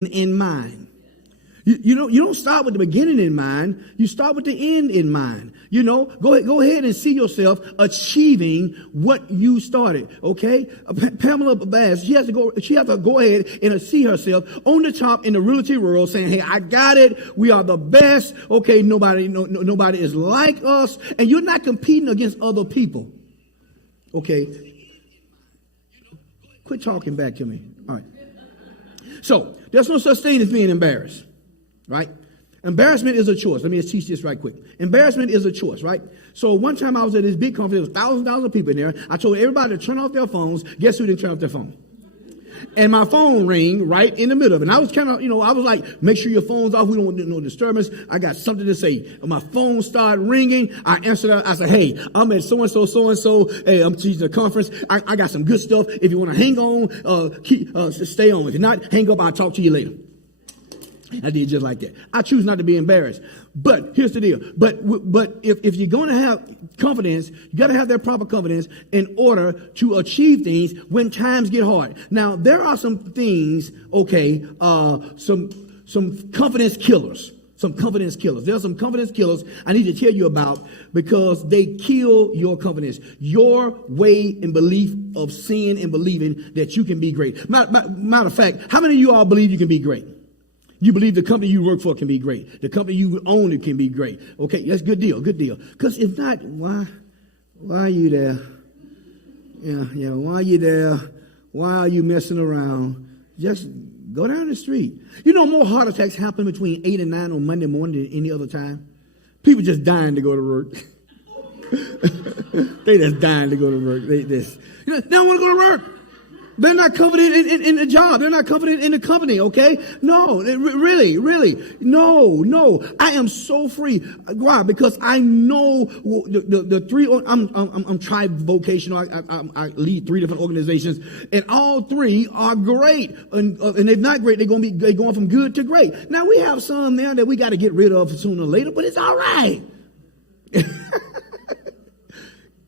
in mind. You don't start with the beginning in mind. You start with the end in mind. Go ahead and see yourself achieving what you started. Okay, Pamela Bass, she has to go ahead and see herself on the top in the realty world, saying, "Hey, I got it. We are the best. Okay, nobody is like us." And you're not competing against other people. Okay, quit talking back to me. All right. So there's no such thing as being embarrassed. Right? Embarrassment is a choice. Let me just teach this right quick. Embarrassment is a choice, right? So one time I was at this big conference, there was thousands of people in there. I told everybody to turn off their phones. Guess who didn't turn off their phone? And my phone rang right in the middle of it. And I was kind of, I was like, make sure your phone's off. We don't want no disturbance. I got something to say. And my phone started ringing. I answered it. I said, "Hey, I'm at so-and-so, so-and-so. Hey, I'm teaching a conference. I got some good stuff. If you want to hang on, stay on. If you're not, hang up. I'll talk to you later." I did just like that. I choose not to be embarrassed. But here's the deal. But if you're going to have confidence, you got to have that proper confidence in order to achieve things when times get hard. Now, there are some things, some confidence killers. Some confidence killers. There are some confidence killers I need to tell you about because they kill your confidence, your way and belief of seeing and believing that you can be great. Matter of fact, how many of you all believe you can be great? You believe the company you work for can be great. The company you own it can be great. Okay, that's good deal, good deal. Because if not, why are you there? Yeah, why are you there? Why are you messing around? Just go down the street. More heart attacks happen between 8 and 9 on Monday morning than any other time. People just dying to go to work. They just dying to go to work. They don't want to go to work. They're not confident in the job. They're not confident in the company, okay? No, really. No. I am so free. Why? Because I know the three, I'm tri-vocational. I lead 3 different organizations, and all 3 are great. And if not great, they're going from good to great. Now, we have some there that we got to get rid of sooner or later, but it's all right.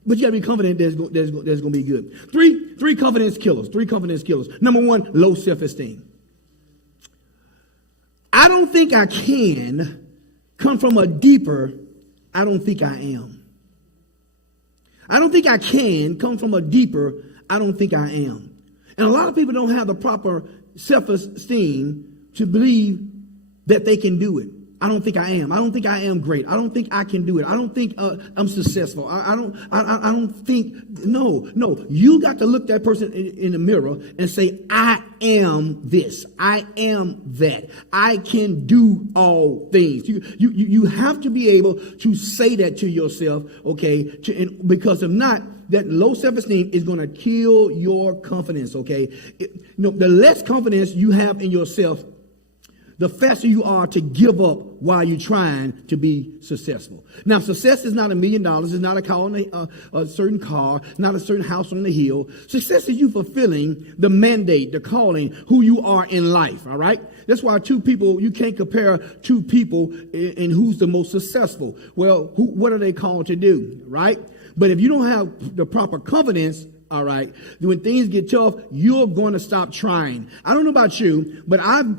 But you got to be confident there's going to be good. Three confidence killers. 3 confidence killers. Number 1, low self-esteem. I don't think I can come from a deeper, I don't think I am. I don't think I can come from a deeper, I don't think I am. And a lot of people don't have the proper self-esteem to believe that they can do it. I don't think I am. I don't think I am great. I don't think I can do it. I don't think I'm successful. I don't think, no. You got to look that person in the mirror and say, I am this. I am that. I can do all things. You have to be able to say that to yourself, okay? Because if not, that low self-esteem is going to kill your confidence, okay? The less confidence you have in yourself, the faster you are to give up while you're trying to be successful. Now, success is not $1 million. It's not a car on a certain car, not a certain house on the hill. Success is you fulfilling the mandate, the calling, who you are in life, all right? That's why you can't compare 2 people in who's the most successful. Well, what are they called to do, right? But if you don't have the proper confidence, all right, when things get tough, you're going to stop trying. I don't know about you, but I've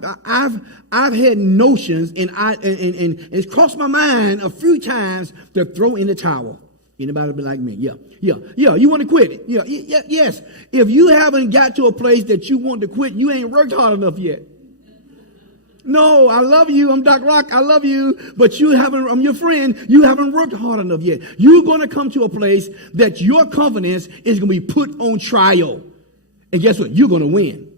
had notions and it's crossed my mind a few times to throw in the towel. Anybody be like me? Yeah. You want to quit? Yeah. Yes. If you haven't got to a place that you want to quit, you ain't worked hard enough yet. No, I love you. I'm Doc Rock. I love you. But I'm your friend. You haven't worked hard enough yet. You're going to come to a place that your confidence is going to be put on trial. And guess what? You're going to win.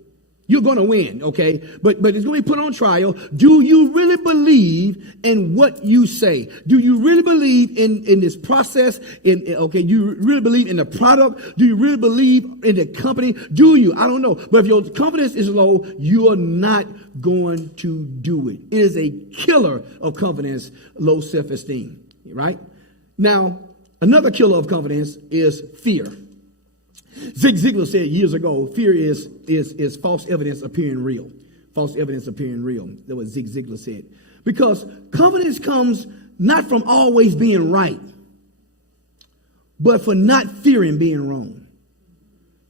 You're going to win, okay? But it's going to be put on trial. Do you really believe in what you say? Do you really believe in this process? Do you really believe in the product? Do you really believe in the company? Do you? I don't know. But if your confidence is low, you are not going to do it. It is a killer of confidence, low self-esteem, right? Now, another killer of confidence is fear. Zig Ziglar said years ago, fear is false evidence appearing real. False evidence appearing real. That's what Zig Ziglar said. Because confidence comes not from always being right, but for not fearing being wrong.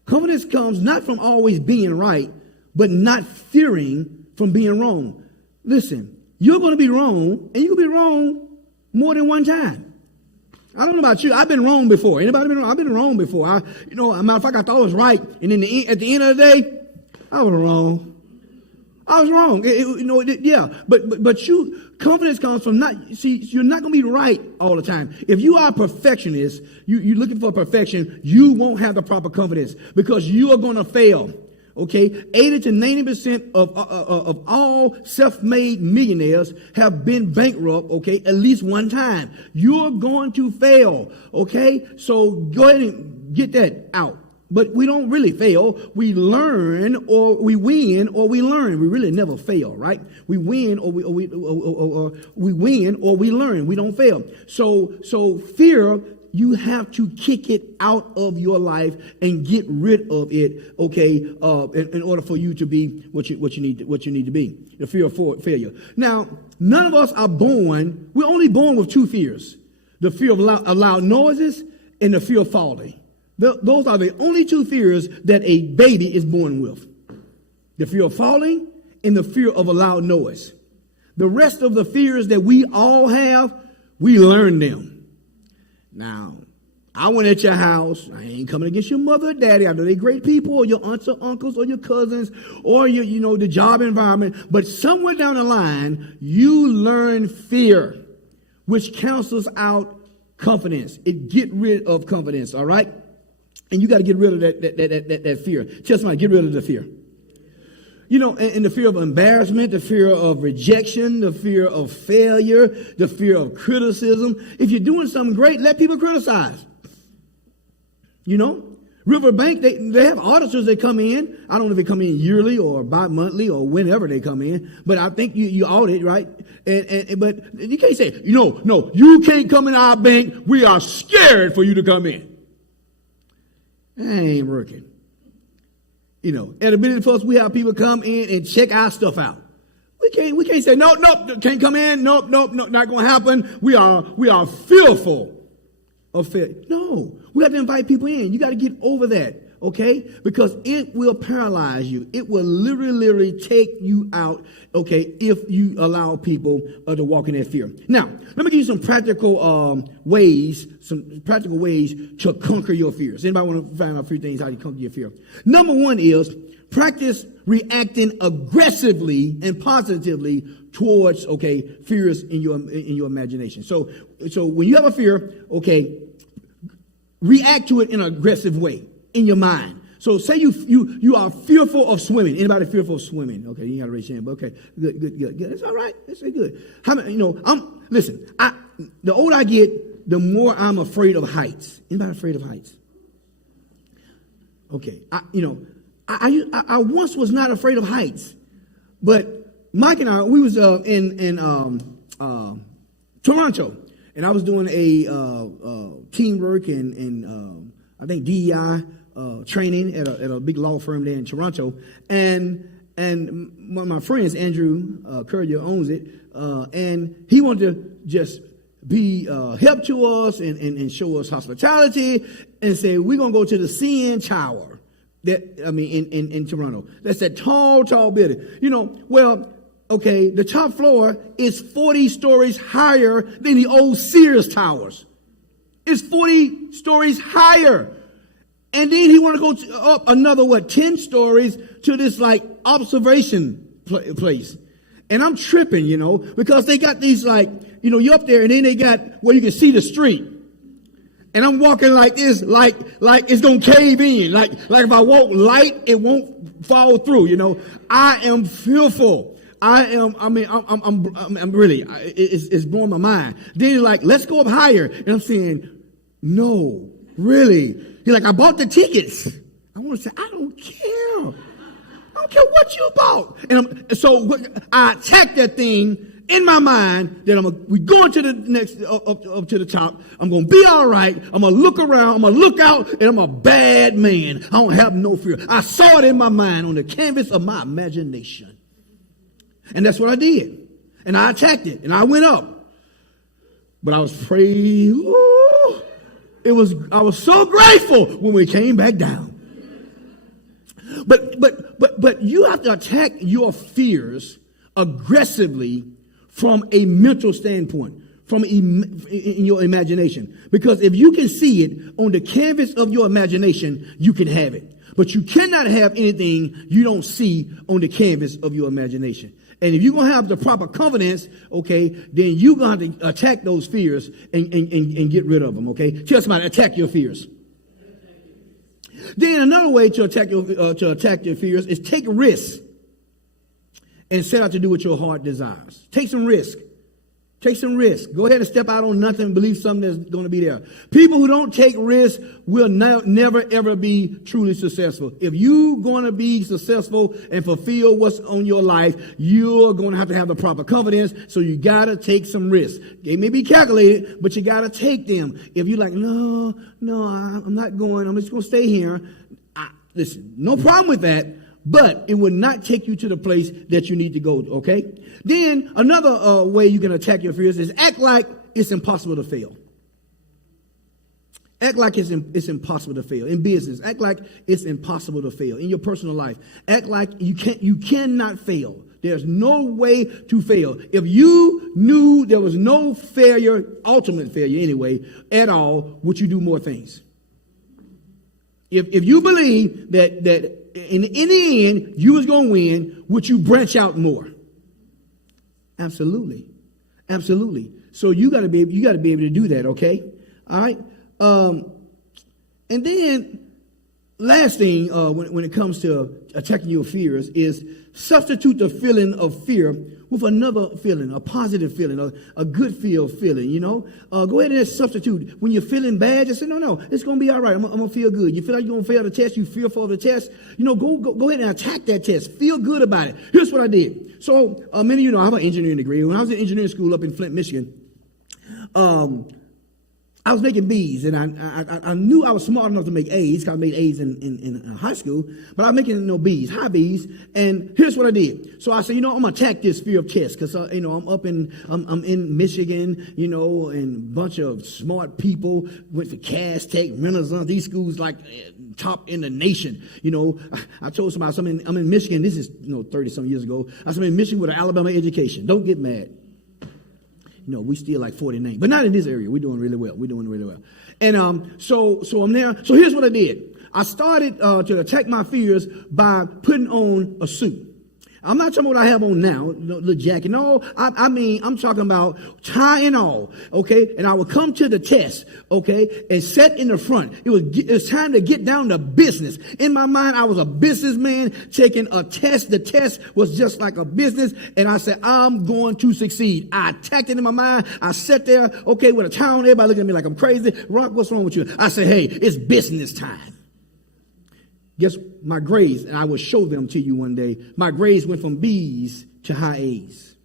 Confidence comes not from always being right, but not fearing from being wrong. Listen, you're going to be wrong, and you can be wrong more than one time. I don't know about you. I've been wrong before. Anybody been wrong? I've been wrong before. As a matter of fact, I thought I was right, and then at the end of the day, I was wrong. I was wrong. But confidence comes from you're not going to be right all the time. If you are a perfectionist, you're looking for perfection, you won't have the proper confidence because you are going to fail. Okay, 80 to 90% of all self-made millionaires have been bankrupt, okay, at least one time. You're going to fail, okay? So go ahead and get that out. But we don't really fail. We learn or we win or we learn. We really never fail, right? We win or we win or we learn. We don't fail. So fear, you have to kick it out of your life and get rid of it, okay, in order for you to be what you need to be. The fear of failure. Now, none of us are born. We're only born with two fears: the fear of loud noises and the fear of falling. Those are the only two fears that a baby is born with: the fear of falling and the fear of a loud noise. The rest of the fears that we all have, we learn them. Now, I went at your house. I ain't coming against your mother or daddy. I know they're great people, or your aunts or uncles or your cousins, or the job environment. But somewhere down the line, you learn fear, which cancels out confidence. It get rid of confidence, all right? And you got to get rid of that fear. Tell somebody, get rid of the fear. And the fear of embarrassment, the fear of rejection, the fear of failure, the fear of criticism. If you're doing something great, let people criticize. Riverbank, they have auditors that come in. I don't know if they come in yearly or bi-monthly or whenever they come in, but I think you audit, right? But you can't say, no, you can't come in our bank. We are scared for you to come in. That ain't working. At a minute for us, we have people come in and check our stuff out. We can't say, no, can't come in. Nope, not going to happen. We are fearful of failure. No, we have to invite people in. You got to get over that, okay? Because it will paralyze you. It will literally take you out, okay, if you allow people to walk in that fear. Now, let me give you some practical ways to conquer your fears. Anybody want to find out a few things how you conquer your fear? Number one is practice reacting aggressively and positively towards, okay, fears in your imagination. So when you have a fear, okay, react to it in an aggressive way in your mind. So say you are fearful of swimming. Anybody fearful of swimming? Okay, you got to raise your hand. But okay, good. That's all right. That's good. Listen. The older I get, the more I'm afraid of heights. Anybody afraid of heights? Okay, I once was not afraid of heights, but Mike and I, we was in Toronto, and I was doing a teamwork and I think DEI training at a big law firm there in Toronto, and one of my friends, Andrew Courier, owns it, and he wanted to just be help to us and show us hospitality, and say we're gonna go to the CN Tower. In Toronto. That's that tall building. Okay, the top floor is 40 stories higher than the old Sears towers. It's 40 stories higher. And then he want to go up another, 10 stories to this observation place. And I'm tripping, because they got these you're up there and then they got where you can see the street. And I'm walking like this, like it's going to cave in. Like if I walk light, it won't fall through, I am fearful. I'm really, it's blowing my mind. Then he's like, let's go up higher. And I'm saying, no, really. He's like, I bought the tickets. I want to say, I don't care. I don't care what you bought. And so I attacked that thing in my mind that we're going to the next, up to the top. I'm going to be all right. I'm going to look around. I'm going to look out, and I'm a bad man. I don't have no fear. I saw it in my mind on the canvas of my imagination. And that's what I did. And I attacked it, and I went up. But I was afraid. I was so grateful when we came back down. But you have to attack your fears aggressively from a mental standpoint, in your imagination. Because if you can see it on the canvas of your imagination, you can have it. But you cannot have anything you don't see on the canvas of your imagination. And if you're going to have the proper confidence, okay, then you're going to have to attack those fears and get rid of them, okay? Tell somebody, attack your fears. Then another way to attack your fears is take risks and set out to do what your heart desires. Take some risk. Take some risk. Go ahead and step out on nothing and believe something that's going to be there. People who don't take risks will never, ever be truly successful. If you're going to be successful and fulfill what's on your life, you're going to have the proper confidence. So you got to take some risks. They may be calculated, but you got to take them. If you're like, no, I'm not going. I'm just going to stay here. Listen, no problem with that. But it will not take you to the place that you need to go, okay? Then another way you can attack your fears is act like it's impossible to fail. Act like it's impossible to fail. In business, act like it's impossible to fail. In your personal life, act like you cannot fail. There's no way to fail. If you knew there was no failure, ultimate failure anyway, at all, would you do more things? If you believe that in the end you was going to win, would you branch out more? Absolutely. So you got to be able to do that, okay? All right. And then last thing when it comes to attacking your fears is substitute the feeling of fear with another feeling, a positive feeling, a good feeling, you know. Go ahead and substitute. When you're feeling bad, just say, no, it's going to be all right. I'm going to feel good. You feel like you're going to fail the test. You fearful of the test. You know, go ahead and attack that test. Feel good about it. Here's what I did. So many of you know I have an engineering degree. When I was in engineering school up in Flint, Michigan, I was making B's, and I knew I was smart enough to make A's, because I made A's in high school, but I was making B's, high B's, and here's what I did. So I said, I'm going to attack this fear of tests, because, I'm in Michigan, and a bunch of smart people went to Cass Tech, Renaissance, these schools like top in the nation. I told somebody, I'm in Michigan, this is, 30-some years ago. I said, I'm in Michigan with an Alabama education. Don't get mad. We still like 49, but not in this area. We're doing really well. And so I'm there. So here's what I did. I started to attack my fears by putting on a suit. I'm not talking about what I have on now, the jacket. No, I mean, I'm talking about tie and all, okay? And I would come to the test, okay, and sit in the front. It was time to get down to business. In my mind, I was a businessman taking a test. The test was just like a business, and I said, I'm going to succeed. I attacked it in my mind. I sat there, okay, with a towel. Everybody looking at me like I'm crazy. Rock, what's wrong with you? I said, hey, it's business time. Guess my grades, and I will show them to you one day. My grades went from B's to high A's.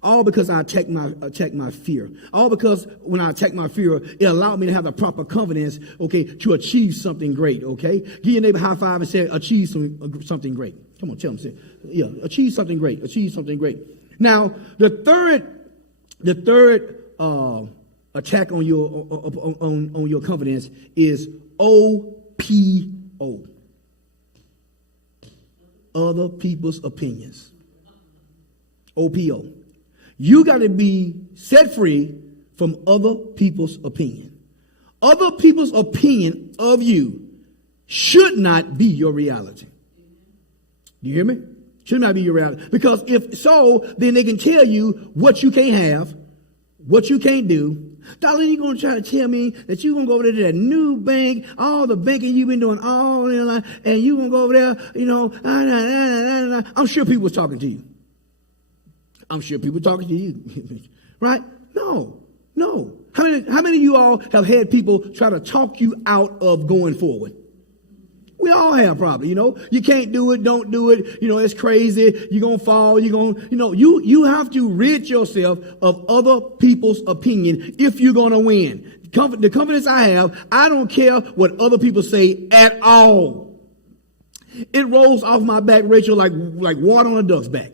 All because I attacked my fear. All because when I attacked my fear, it allowed me to have the proper confidence, okay, to achieve something great, okay? Give your neighbor a high five and say, achieve something great. Come on, tell them, say, yeah, achieve something great. Achieve something great. Now, the third attack on your confidence is OPO. Other people's opinions. OPO. You got to be set free from other people's opinion. Other people's opinion of you should not be your reality. Do you hear me? Should not be your reality. Because if so, then they can tell you what you can't have, what you can't do. Darling, you're going to try to tell me that you're going to go over there to that new bank, all the banking you've been doing all your life, and you're going to go over there, I'm sure people was talking to you. I'm sure people talking to you. Right? No. How many of you all have had people try to talk you out of going forward? We all have probably, you can't do it, don't do it, it's crazy, you're going to fall, you have to rid yourself of other people's opinion if you're going to win. The confidence I have, I don't care what other people say at all. It rolls off my back, Rachel, like water on a duck's back.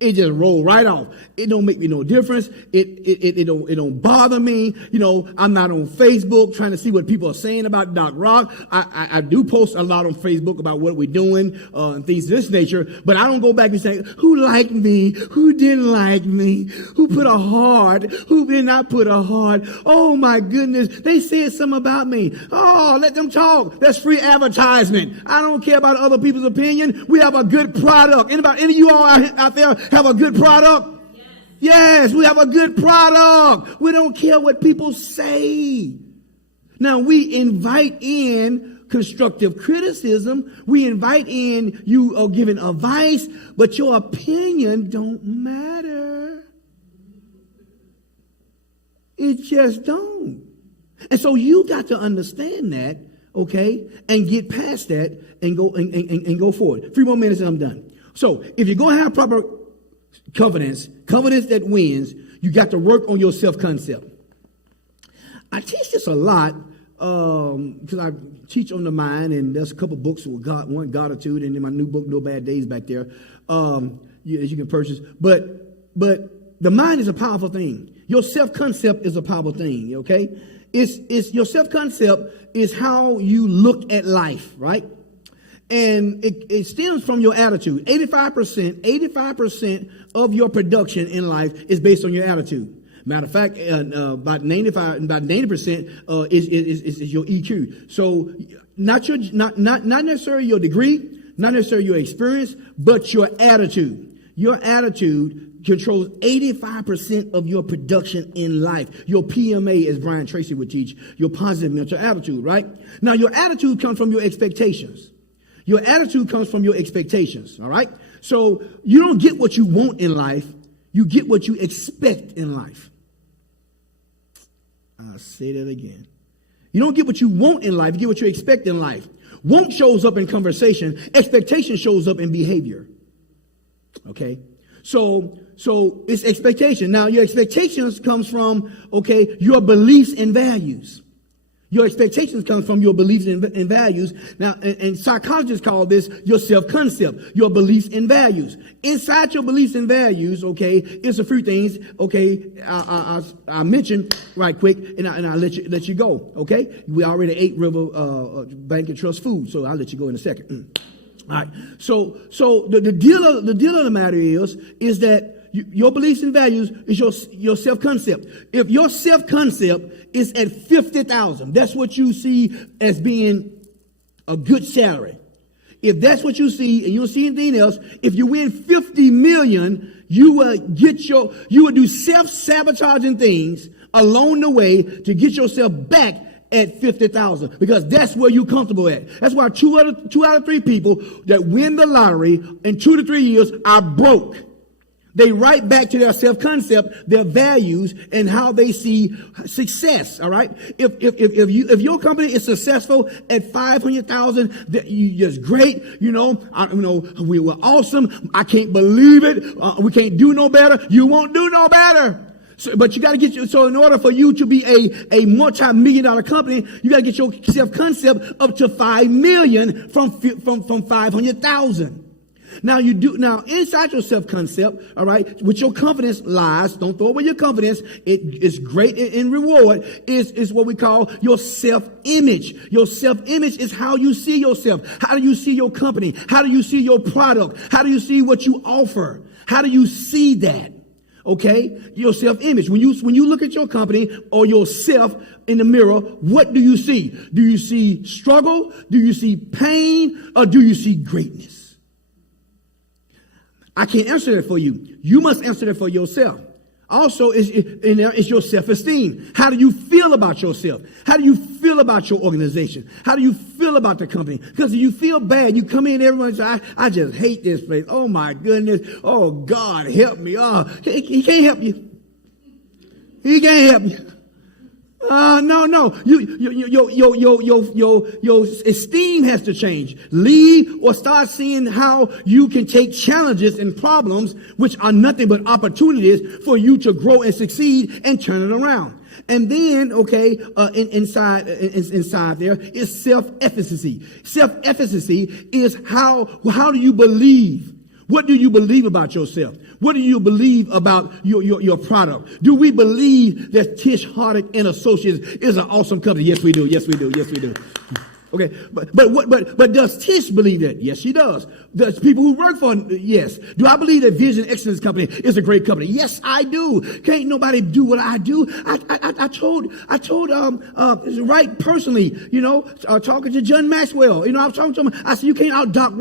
It just roll right off. It don't make me no difference. It don't bother me. You know, I'm not on Facebook trying to see what people are saying about Doc Rock. I do post a lot on Facebook about what we're doing and things of this nature, but I don't go back and say, who liked me? Who didn't like me? Who put a heart? Who did not put a heart? Oh my goodness, they said something about me. Oh, let them talk. That's free advertisement. I don't care about other people's opinion. We have a good product. Any of you all out there have a good product? Yes, we have a good product. We don't care what people say. Now, we invite in constructive criticism. We invite in you giving advice, but your opinion don't matter. It just don't. And so you got to understand that, okay, and get past that and go forward. 3 more minutes and I'm done. So if you're going to have proper confidence that wins, you got to work on your self-concept. I teach this a lot because I teach on the mind, and there's a couple books with one Gratitude, and in my new book, No Bad Days, back there, you can purchase. But the mind is a powerful thing. Your self-concept is a powerful thing. Okay, it's your self-concept is how you look at life, right? And it stems from your attitude. 85% of your production in life is based on your attitude. Matter of fact, about 90% is your EQ. So not necessarily your degree, not necessarily your experience, but your attitude. Your attitude controls 85% of your production in life. Your PMA, as Brian Tracy would teach, your positive mental attitude, right? Now, your attitude comes from your expectations. Your attitude comes from your expectations, all right? So you don't get what you want in life. You get what you expect in life. I'll say that again. You don't get what you want in life. You get what you expect in life. Want shows up in conversation. Expectation shows up in behavior. Okay? So it's expectation. Now, your expectations comes from, okay, your beliefs and values. Your expectations come from your beliefs and values. Now, and psychologists call this your self-concept, your beliefs and values. Inside your beliefs and values, okay, it's a few things, okay, I mentioned right quick, and I'll let you go, okay? We already ate River Bank and Trust food, so I'll let you go in a second. All right. So the deal of the matter is that your beliefs and values is your self-concept. If your self-concept is at 50,000, that's what you see as being a good salary. If that's what you see and you don't see anything else, if you win 50 million, you will do self-sabotaging things along the way to get yourself back at 50,000, because that's where you're comfortable at. That's why 2 out of 3 people that win the lottery in 2 to 3 years are broke. They write back to their self-concept, their values, and how they see success. All right. If your company is successful at 500,000, you just great. We were awesome. I can't believe it. We can't do no better. You won't do no better. So, but you got to get so in order for you to be a multi-million-dollar company, you got to get your self-concept up to 5 million from 500,000. Now inside your self-concept, all right, with your confidence lies, don't throw away your confidence. It is great in reward, is what we call your self-image. Your self-image is how you see yourself. How do you see your company? How do you see your product? How do you see what you offer? How do you see that? Okay, your self-image. When you look at your company or yourself in the mirror, what do you see? Do you see struggle? Do you see pain? Or do you see greatness? I can't answer that for you. You must answer that for yourself. Also, is your self-esteem. How do you feel about yourself? How do you feel about your organization? How do you feel about the company? Because if you feel bad, you come in, everyone says, I just hate this place. Oh my goodness. Oh God, help me. Oh, he can't help you. He can't help you. No. Your esteem has to change. Leave or start seeing how you can take challenges and problems, which are nothing but opportunities for you to grow and succeed, and turn it around. And then, okay, inside there is self-efficacy. Self-efficacy is how do you believe? What do you believe about yourself? What do you believe about your product? Do we believe that Tish Hardick and Associates is an awesome company? Yes, we do. Yes, we do. Yes, we do. Okay, but does Tish believe that? Yes, she does. Does people who work for her? Yes. Do I believe that Vision Excellence Company is a great company? Yes, I do. Can't nobody do what I do. I told right personally, talking to John Maxwell. I was talking to him. I said, you can't out Doc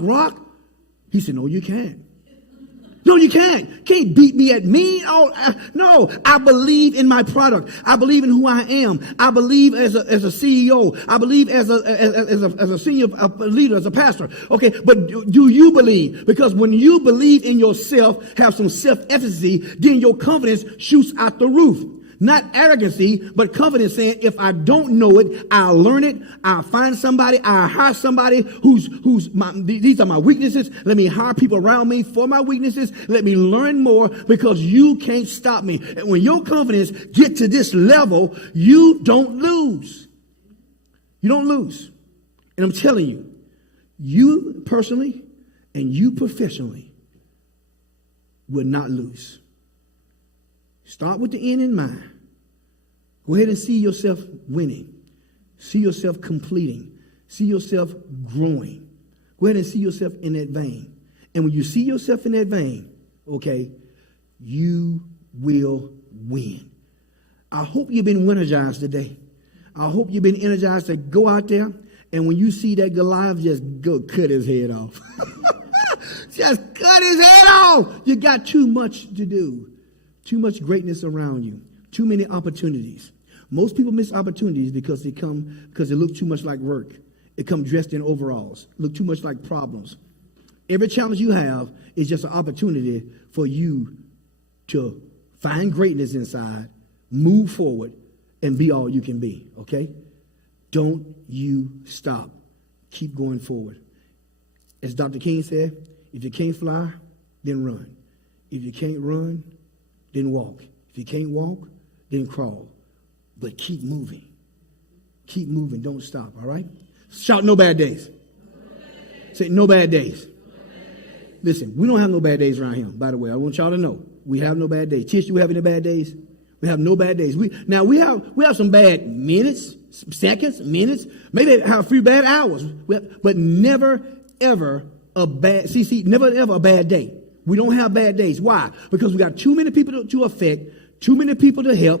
Rock. He said, no, you can't. No, you can't. Can't beat me at me. No, I believe in my product. I believe in who I am. I believe as a CEO. I believe as a senior leader, as a pastor. Okay, but do you believe? Because when you believe in yourself, have some self-efficacy, then your confidence shoots out the roof. Not arrogancy, but confidence, saying, if I don't know it, I'll learn it. I'll find somebody. I'll hire somebody these are my weaknesses. Let me hire people around me for my weaknesses. Let me learn more, because you can't stop me. And when your confidence gets to this level, you don't lose. You don't lose. And I'm telling you, you personally and you professionally will not lose. Start with the end in mind. Go ahead and see yourself winning. See yourself completing. See yourself growing. Go ahead and see yourself in that vein. And when you see yourself in that vein, okay, you will win. I hope you've been Win-Ergized today. I hope you've been energized to go out there, and when you see that Goliath, just go cut his head off. Just cut his head off. You got too much to do. Too much greatness around you. Too many opportunities. Most people miss opportunities because they look too much like work. They come dressed in overalls. Look too much like problems. Every challenge you have is just an opportunity for you to find greatness inside, move forward, and be all you can be. Okay? Don't you stop. Keep going forward. As Dr. King said, if you can't fly, then run. If you can't run, then walk. If you can't walk, then crawl. But keep moving. Keep moving. Don't stop, all right? Shout, no bad days. Say, no bad days. Listen, we don't have no bad days around here, by the way. I want y'all to know. We have no bad days. Tish, you have any bad days? We have no bad days. We have some bad minutes, seconds, minutes. Maybe have a few bad hours. But never, ever a bad, never, ever a bad day. We don't have bad days. Why? Because we got too many people to affect, too many people to help.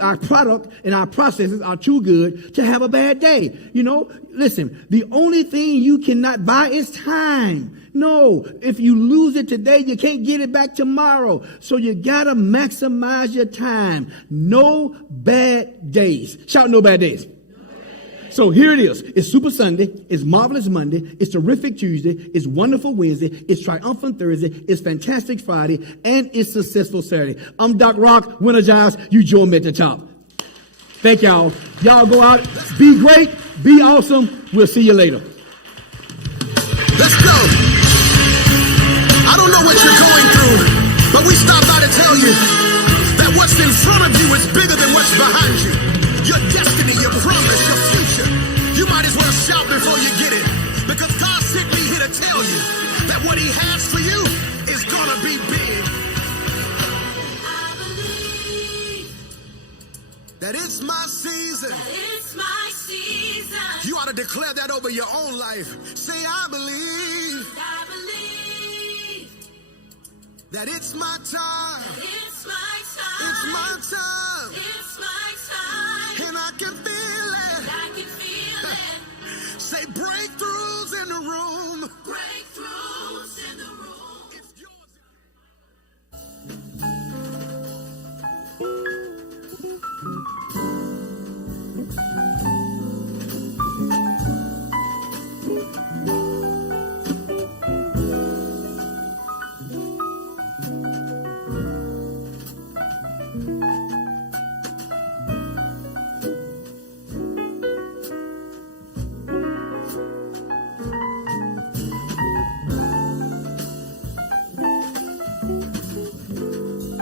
Our product and our processes are too good to have a bad day. Listen, the only thing you cannot buy is time. No, if you lose it today, you can't get it back tomorrow. So you got to maximize your time. No bad days. Shout, no bad days. So here it is. It's Super Sunday. It's Marvelous Monday. It's Terrific Tuesday. It's Wonderful Wednesday. It's Triumphant Thursday. It's Fantastic Friday. And it's Successful Saturday. I'm Doc Rock, Win-Ergize. You join me at the top. Thank y'all. Y'all go out. Be great. Be awesome. We'll see you later. Let's go. I don't know what you're going through, but we stopped by to tell you that what's in front of you is bigger than what's behind you. Your destiny, your promise, your future. You might as well shout before you get it. Because God sent me here to tell you that what he has for you is going to be big. I believe that it's my season. It's my season. You ought to declare that over your own life. Say, I believe. I believe that it's my time. It's my time. It's my time. It's my